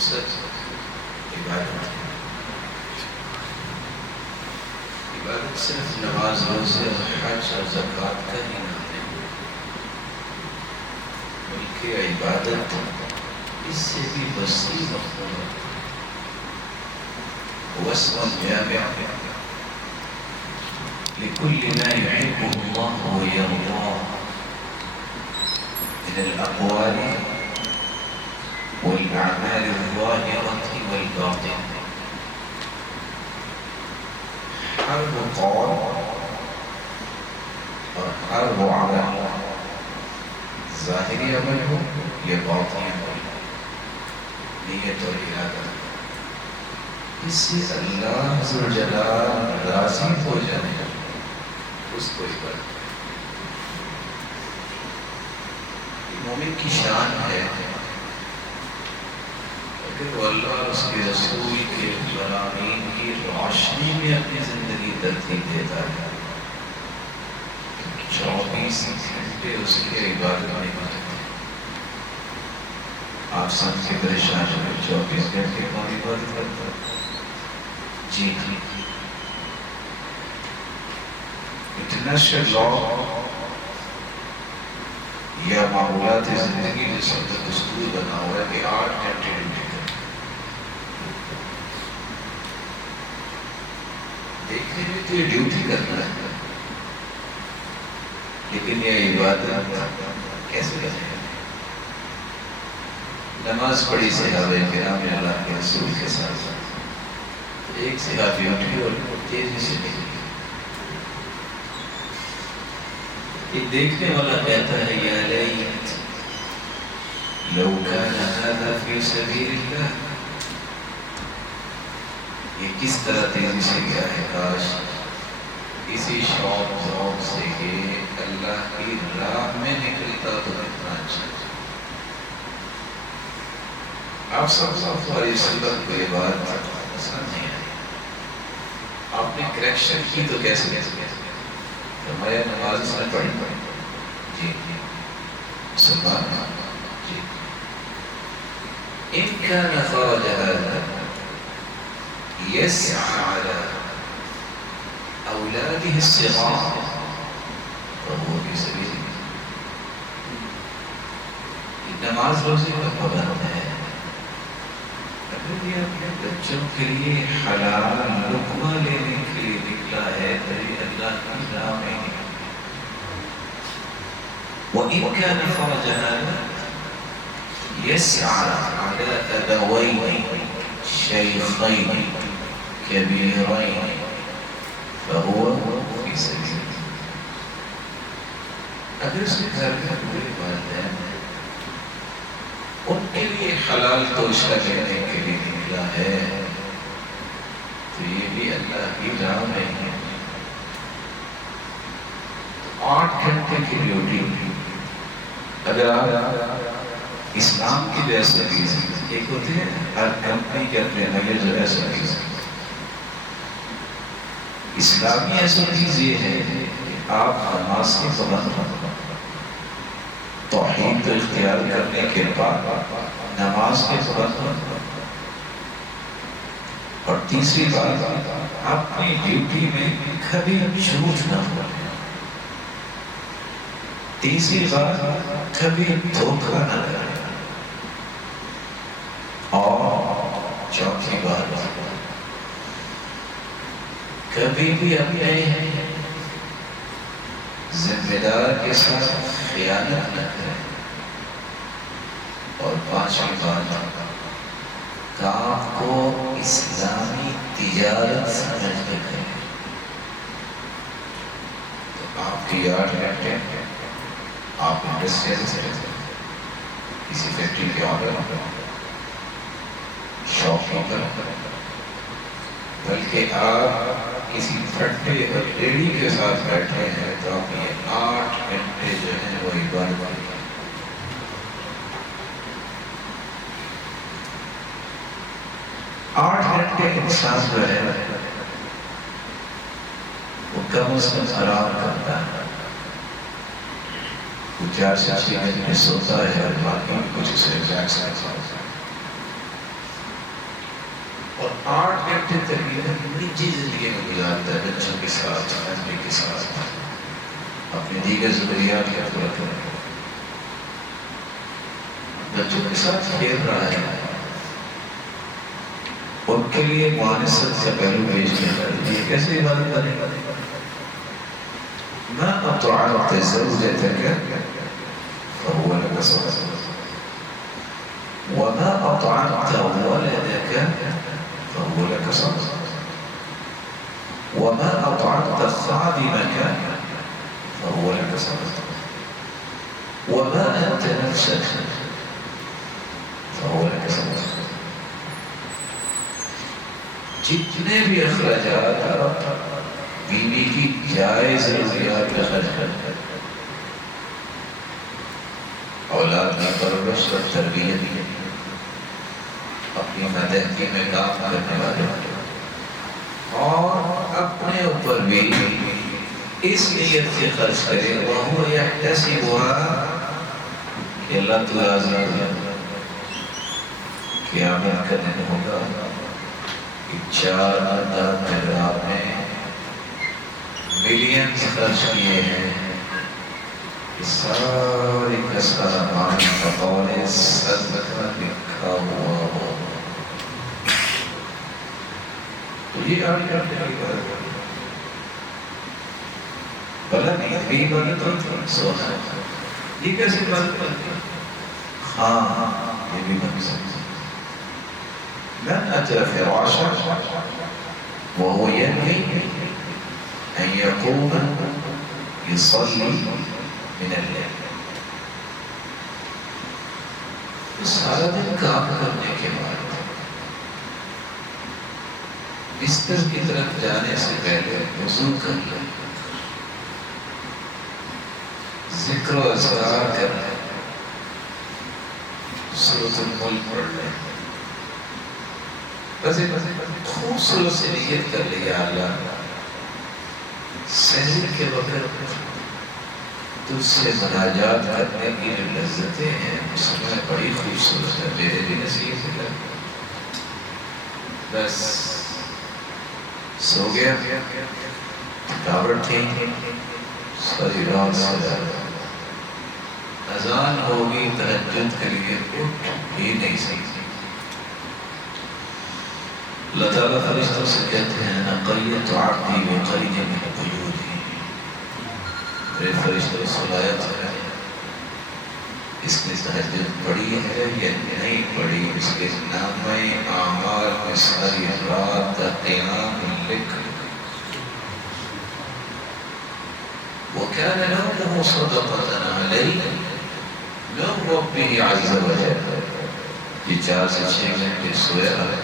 مقصد عبادت ہے. عبادت صرف نماز روزے اور حج اور زکوٰۃ کا ہی نام ہے، بلکہ عبادت اس سے بھی وسیع مفہوم ہے. واسم جامع لكل ما يحبه الله ويرضاه من الأقوال والأعمال الظاهرة والباطنة. حرب قول اور حرب عمل، ظاہری عمل ہو یا باطنی عمل، نیت اور ارادہ، اس سے اللہ ذو جلال راضی ہو جائے اس کو عبادت. مومن کی شان ہے اگر وہ اللہ اور اس کے رسول کے فرامین کی روشنی میں اپنی زندگی ترتیب دیتا ہے. 24 گھنٹے اس کے عبادت میں گزرتے ہیں. آپ سب سے پریشان ہیں 24 گھنٹے کون عبادت کرتا ہے؟ جی ہاں، انٹرنیشنل لا یا معمولات زندگی میں سب کا دستور بنا ہوا ہے کہ 8 گھنٹے ڈیوٹی کریں. دیکھنے میں تو یہ ڈیوٹی کرنا ہے، لیکن یہ عبادت کیسے کریں؟ نماز پڑھی صحابہ کرام نے اللہ کے رسول کے ساتھ، ایک صحابی اٹھی اور تیزی سے نکلی. یہ دیکھنے والا کہتا ہے یا لیت لو کان ھذا فی سبیل اللہ، یہ کس طرح تیزی سے گیا ہے، کاش اسی شوق ذوق سے کہ اللہ کی راہ میں نکلتا تو کتنا اچھا. آپ صلی اللہ علیہ وسلم کو یہ بات پسند نہیں آئی. آپ نے کریکشن کی تو کیسے فرمایا نماز اس نے پڑھی. جی مسلمان جی ان كان خرج هذا يسعى على اولاده الصغار فهو في سبيل الله. نماز روزے کا پابند ہے، اگر یہ اپنے بچوں کے لیے حلال لقمہ لینے کے لیے نکلا ہے تو یہ اللہ کی راہ میں نکلا. وَإِنْ كَانَ خَرَجَ هَذَا يَسْعَى عَلَى أَبَوَيْنِ شَيْخَيْنِ كَبِيرَيْنِ فَهُوَ فِي سَبِيلِ اللَّهِ. اگر اس کے گھر میں بڑے والدین ہیں، ان کے لیے حلال توشہ لینے کے لیے نکلا ہے تو یہ بھی اللہ کی راہ میں ہے. 8 گھنٹے کی ڈیوٹی. اگر آپ اسلام کی جو ایسوسیز ایک ہوتی ہے ہر کمپنی کے اپنے نئے جو ایسوسیز، اسلامی ایسوسیز یہ ہے کہ آپ نماز کے پابند ہوں، توحید کو اختیار کرنے کے بعد نماز کے پابند ہوں، اور تیسری بات اپنی ڈیوٹی میں کبھی جھوٹ نہ ہو، تیسری بات کبھی دھوکہ نہ کرے، اور چوتھی بات کبھی بھی اپنے ذمہ دار کے ساتھ خیانت نہ کرے، اور پانچویں بات کام کو اسلامی تجارت سمجھ کے کرے. تو آپ کی 8 گھنٹے آپ انڈسٹریل سے کسی فیکٹری کے آنر، شاپ کیپر، بلکہ آپ کسی پھٹے اور ریڑھی کے ساتھ بیٹھے ہیں تو آپ یہ 8 گھنٹے جو ہیں وہ عبادت کریں. 8 گھنٹے انسان جو ہے وہ کم از کم آرام کرتا ہے، وہ 4 سے 6 گھنٹے سوتا ہے اور باقی کچھ اسے ریلیکس کرتا ہے. اور 8 گھنٹے تقریباً نجی زندگی میں گزارتا ہے، بچوں کے ساتھ، فیملی کے ساتھ، اپنی دیگر ضروریات کا پورا کرنے، بچوں کے ساتھ کھیل رہا ہے، ان کے لیے مانست کا پہلو پیش کیا جاتا ہے۔ یہ کیسے عبادت کرے گا؟ ما اطعمت زوجتك فهو لك صدقة وما اطعمت ولدك فهو لك صدقة وما اطعمت خادمك فهو لك صدقة وما انت نفسك فهو لك صدقة۔ جتنے بھی اخراجات بیوی کی جائز ضروریات کا خرچ کرتا ہے، اولاد کی پرورش اور تربیت، اپنی مدحتی میں کام کرنے والے، اور اپنے اوپر بھی اس نیت سے خرچ کرے وَهُوَ يَحْتَسِبُهَا کہ اللہ تعالیٰ قیامت کا دن ہوگا کہ 4 اعداد محراب میں ملینز خرچ کیے ہیں، ساری کا سارا مال بطور صدقہ لکھا ہوا ہو۔ تو یہ آگے کرنے کی بات ہے، بلا نہیں بھی عبادت اور سونا، یہ کیسے بات ہے؟ ہاں یہ بھی بن سکتا ہے۔ من أتى فراشا وهو ينوي أن يقوم يصلي من الليل، سارا دن کام کرنے کے بعد بستر کی طرف جانے سے پہلے وضو کر لیں، ذکر و اذکار کر لیں، سورۃ الملک پڑھ لیں، بس خوبصورت سے نیت کر لیا اللہ سحر کے وقت تجھ سے مناجات کرنے کی جو لذتیں ہیں اس میں بڑی خوبصورت ہے، میرے بھی نصیب ہے۔ بس سو گیا، تھکاوٹ تھی، ساری رات سویا، اذان ہوگی تہجد کے لیے اٹھ ہی نہیں سکتی۔ اللہ تعالیٰ فرشتوں سے کہتے ہیں نقیت عبدی وقید من قیودی، میرے فرشتوں سلایا ہے اس نے تہجد پڑھی ہے یا نہیں پڑھی، اس کے نامہ اعمال میں ساری رات کا قیام لکھ وَكَانَ نَوْمُهُ صَدَقَةً عَلَيْهِ مِنْ رَبِّهِ عَزَّ وَجَلَّ۔ یہ 4 سے 6 گھنٹے سویا ہے،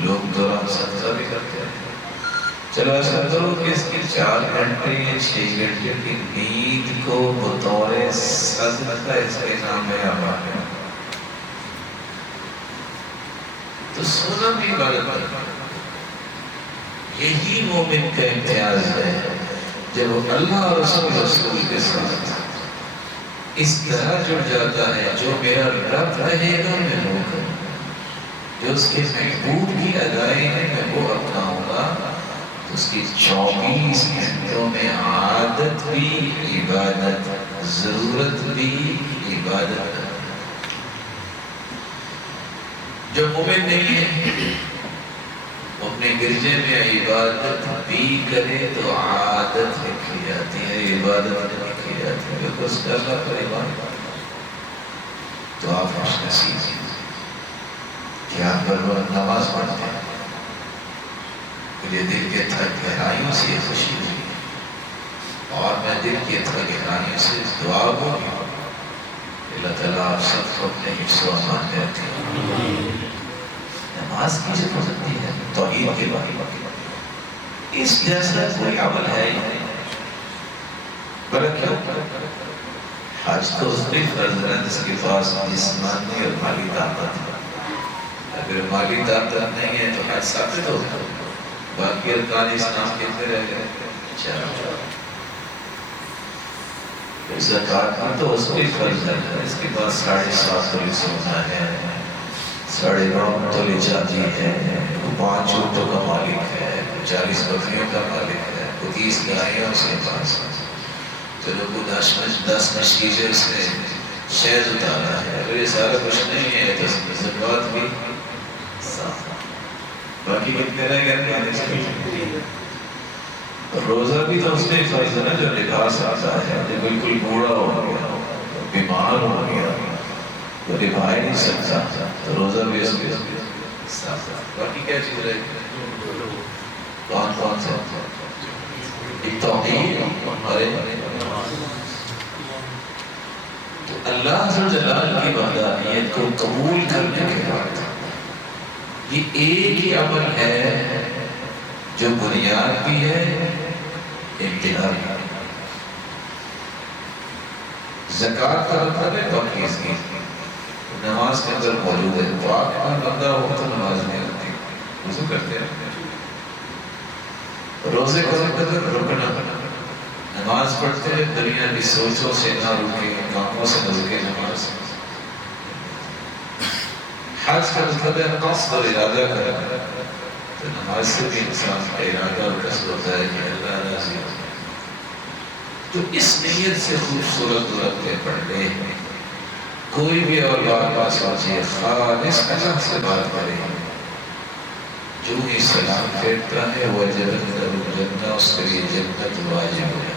لوگ دوران صدقہ بھی کرتے ہیں، چلو ایسا کرو کہ اس کی 4 گھنٹے یا 6 گھنٹے کی نیند کو بطور صدقہ اس کے نام میں آباد ہے، تو سونا بھی عبادت ہے۔ یہی مومن کا امتیاز ہے جب وہ اللہ اور رسول کے ساتھ اس طرح جڑ جاتا ہے، جو میرا رب رہے گا میں وہ کروں، جو اس کے محبوب کی ادائیں ہیں میں وہ اپناؤں گا، تو اس کی 24 گھنٹوں میں عادت بھی عبادت، ضرورت بھی عبادت۔ جو مومن نہیں ہے اپنے گرجے میں عبادت بھی کرے تو عادت لکھی جاتی ہے، عبادت لکھی جاتی ہے، کیونکہ اس کا اللہ پر عبادت۔ تو آپ خوش نصیب ہیں کہ آپ پر نماز پڑھتے ہیں، مجھے دل کے تھک گہرائیوں سے خوشی ہوئی اور میں دل کے تھک گہرائیوں سے دعا ہوگی اللہ تعالیٰ آپ سب کو اپنے حفظ و امان میں رکھے۔ نماز کی جو پابندی ہے توحید کے بعد اس جیسا کوئی عمل ہے ہی نہیں، بلکہ حج تو اس نے فرض ہے جس کے پاس جسمانی اور مالی طاقت ہے، اگر مالی طاقت نہیں ہے تو حج ثابت ہوگا، باقی ارکان اسلام کتنے رہ گئے؟ 4۔ زکوٰۃ تو اس کی فرض ہے، اس کے بعد 7.5 تولی سونا ہے، 9.5 تولے چاندی ہے، 5 اونٹوں کا مالک ہے، 40 بکریوں کا مالک ہے، 30 گائیں اس کے پاس، چلو کو 10 مشکیزیں اس نے شہد اتارا ہے. اگر یہ سارا کچھ نہیں ہے تو زکوٰۃ بھی صاف. باقی کتنے رہ گئے؟ روزہ بھی تو اس میں فرض ہے نا. جو لباس آتا ہے، جو بالکل بوڑھا ہو گیا، بیمار ہو گیا، تو نبھا ہی نہیں سکتا، تو روزہ بھی اس میں صاف. باقی کیا چیز رہے گی؟ کون سے؟ ایک توحید اور تو اللہ عز و جلال کی وحدانیت کو قبول کرنے کے بعد یہ ایک ہی عمل ہے جو بنیاد بھی ہے، انتہا بھی ہے. زکوٰۃ کا مطلب ہے پاکیزگی. نماز کے اندر موجود ہے. پاک بندہ ہو تو نماز نہیں ہوتی، وضو کرتے ہیں. روزے کا مطلب رکنا، نماز پڑھتے ہیں دنیا کی سوچوں سے نہ رکے، کاموں سے نہ رکے نماز. حج کا مطلب ہے قصد اور ارادہ کرنا، تو نماز سے بھی انسان کا ارادہ اور قصد ہوتا ہے کہ اللہ راضی ہو. تو اس نیت سے خوبصورت رکھتے پڑھنے، کوئی بھی اور بات سوچے، خالص اللہ سے بات کرے، جو ہی سلام پھیرتا ہے وہ جنت، اس کے لیے جنت واجب ہے.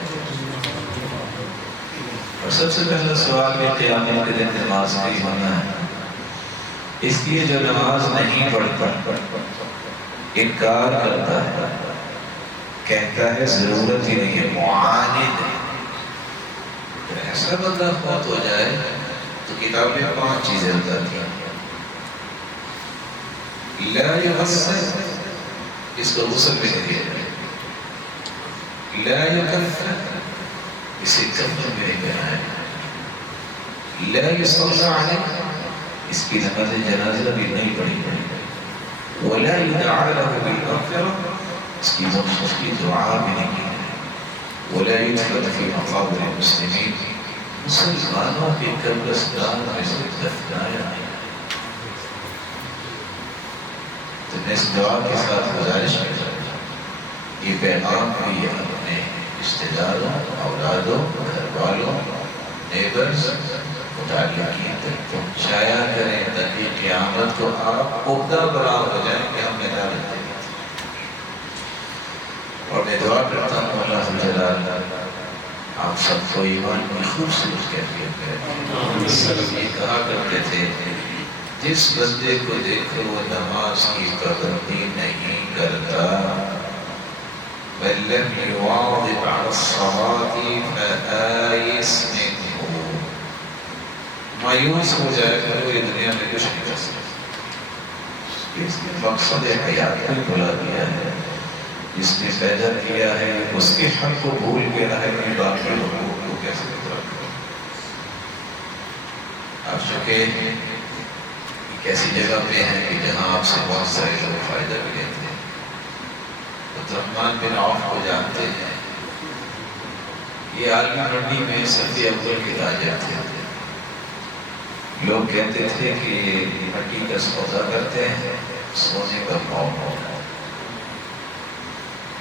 اور سب سے پہلا سوال یہ قیامت کے دن نماز کا ہی ہونا ہے. اس لیے جو نماز نہیں پڑھتا، انکار کرتا ہے، کہتا ہے ضرورت ہی نہیں ہے، معاند ہے. ایسا بندہ فوت ہو جائے تو کتاب میں 5 چیزیں بتاتی ہیں. لا یغسل، اس کو غسل بھی نہیں دیا جائے. لا یکفن، اسے کفن بھی نہیں پہنایا جائے. لا یصلی علیہ، اس کی نماز جنازہ بھی نہیں پڑھی جائے. ولا یدعى له بالمغفرة، اس کی مخصوص کی دعا بھی نہیں کی جائے. ولا يدفن في مقابر المسلمين، مسلمانوں کے قبرستان میں سے دفنایا نہیں. تو میں اس دعا کے ساتھ گزارش کرتا ہوں، یہ پیغام بھی اپنے رشتہ داروں، اولادوں، گھر والوں، نیبرز، متعلقین تک پہنچایا کریں، تاکہ قیامت کو آپ عقدہ برآ ہو جائیں کہ ہم نے نہ رکھتے. اور میں دعا کرتا ہوں اللہ جلال آپ سب کو ایمان کی خوبصورت کیفیت کرے. یہ کہا کرتے تھے، جس بندے کو دیکھو وہ نماز کی پابندی نہیں کرتا، بل لم يواظب على الصلاة فآيس منه، مایوس ہو جائے گا، وہ یہ دنیا میں کچھ نہیں کر سکتا. اس نے مقصد حیات کو بھلا دیا ہے، جس نے پیدا کیا ہے اس کے حق کو بھول کے رہے میں باقی حقوق کو کیسے پورا کریں. آپ چونکہ ایک ایسی جگہ پہ ہیں کہ جہاں آپ سے بہت سارے لوگ فائدہ بھی لیتے ہیں. عبدالرحمن بن عوف کو جانتے ہیں، یہ عالمی منڈی میں سبزی اول کے تاجر تھے. لوگ کہتے تھے کہ یہ مٹی کا سودا کرتے ہیں، سونے کا بھاؤ ہوتا ہے.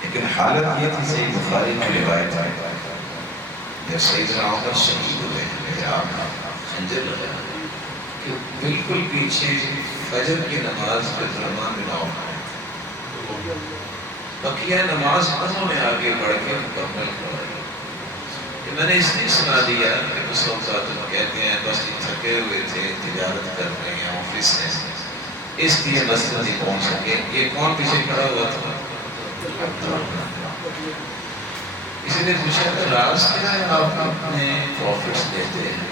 لیکن حالت یہ تھی، صحیح بخاری کی روایت ہے، جب سیدنا عمر شہید ہوئے میرے آپ نے خنجر لگایا کہ بالکل پیچھے فجر کی نماز پہ عبدالرحمن بن عوف آئے. بقیہ نماز انہوں نے آگے بڑھ کے مکمل کروائی. میں نے اس لیے سنا دیا کہ اس وقت کہتے ہیں بس تھکے ہوئے تھے، تجارت کر رہے ہیں آفس میں، اس لیے مسجد نہیں پہنچ سکے. یہ کون پیچھے کھڑا ہوا تھا؟ کسی نے پوچھا کہ راز کیا ہے آپ اپنے پروفٹس دیتے ہیں؟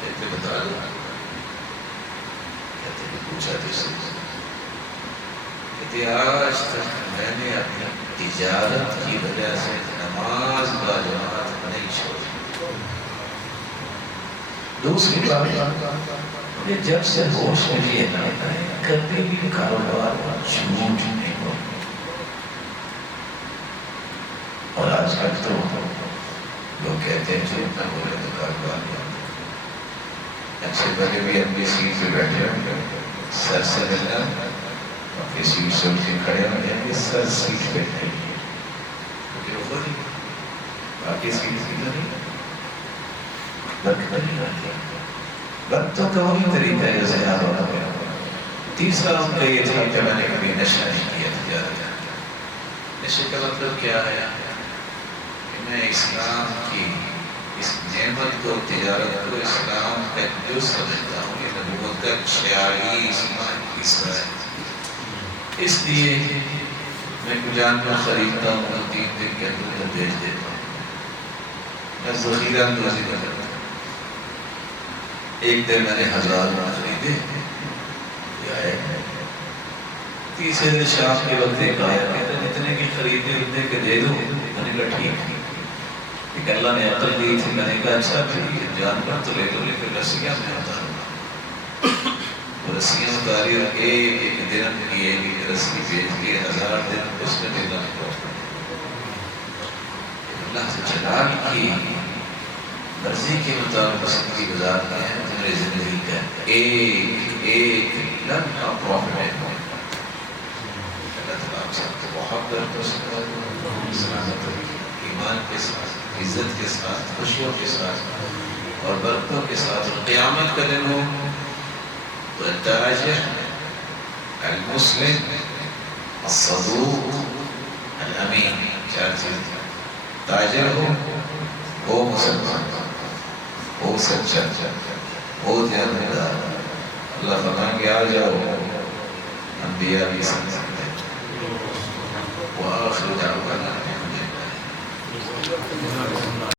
کہتے بتا دو. کہتے کہ پوچھا تو صحیح. کہتے آج تک میں نے اپنی تجارت کی وجہ سے نماز با جماعت نہیں چھوڑی. دوسری بات، جب سے ہوش ملی ہے کبھی بھی کاروبار جھوٹ نہیں ہو. اور آج کل تو لوگ کہتے ہیں جھوٹ نہ بولے تو کاروبار نہیں ہوتا. اچھے بھلے بھی اپنی سیٹ پہ بیٹھے ہوں گے، سر سے ملنا اور کسی سے ان کے کھڑے ہو جائیں گے سر سیٹ پہ نہیں کیونکہ وہ نہیں باقی سیٹ کی تو نہیں برکت نہیں آتی برکتوں کا وہی طریقہ ہے جیسے یاد ہوتا ہے تیسرا ان کا یہ تھا کہ میں نے کبھی نشہ نہیں کیا تجارت نشے کا مطلب کیا ہے کہ میں اسلام کی اس نعمت کو تجارت کو اسلام کا جو سمجھتا ہوں کہ نبوت کا 46 حصہ ہے اس لیے میں کچھ جانور خریدتا ہوں تو 3 دن کے اندر بیچ دیتا ہوں میں ذخیرہ اندوزی کرتا ہوں ایک دن میں نے 1000 خریدے تیسرے دن شام کے وقت ایک آیا کہتا ہے اتنے کی خریدے اتنے کے دے دو میں نے کہا ٹھیک کہ اللہ نے عقل دی تھی میں نے کہا اچھا پھر جانور تو لے لو لیکن رسیاں میں اتاروں رسیاں اتاری اور ایک دن کی ایک رسی بیچ کے 1000 دن اس میں دینا پڑتا اللہ سے جلال کی مرضی کے مطابق اس کی گزار میں ہے تمہاری زندگی کا ایک لمحہ پروفٹ ہے اللہ تعالیٰ آپ سب کو بہت برکت سلامت ایمان کے ساتھ عزت کے ساتھ خوشیوں کے ساتھ اور برکتوں کے ساتھ قیامت کا دن ہو تو التاجر المسلم الصدوق الامین 4 چیز تاجر ہو وہ مسلمان وہ سچا وہ دیانتدار اللہ فرمائیں کہ آ جاؤ انبیاء بھی سمجھ سکتے وآخر دعوانا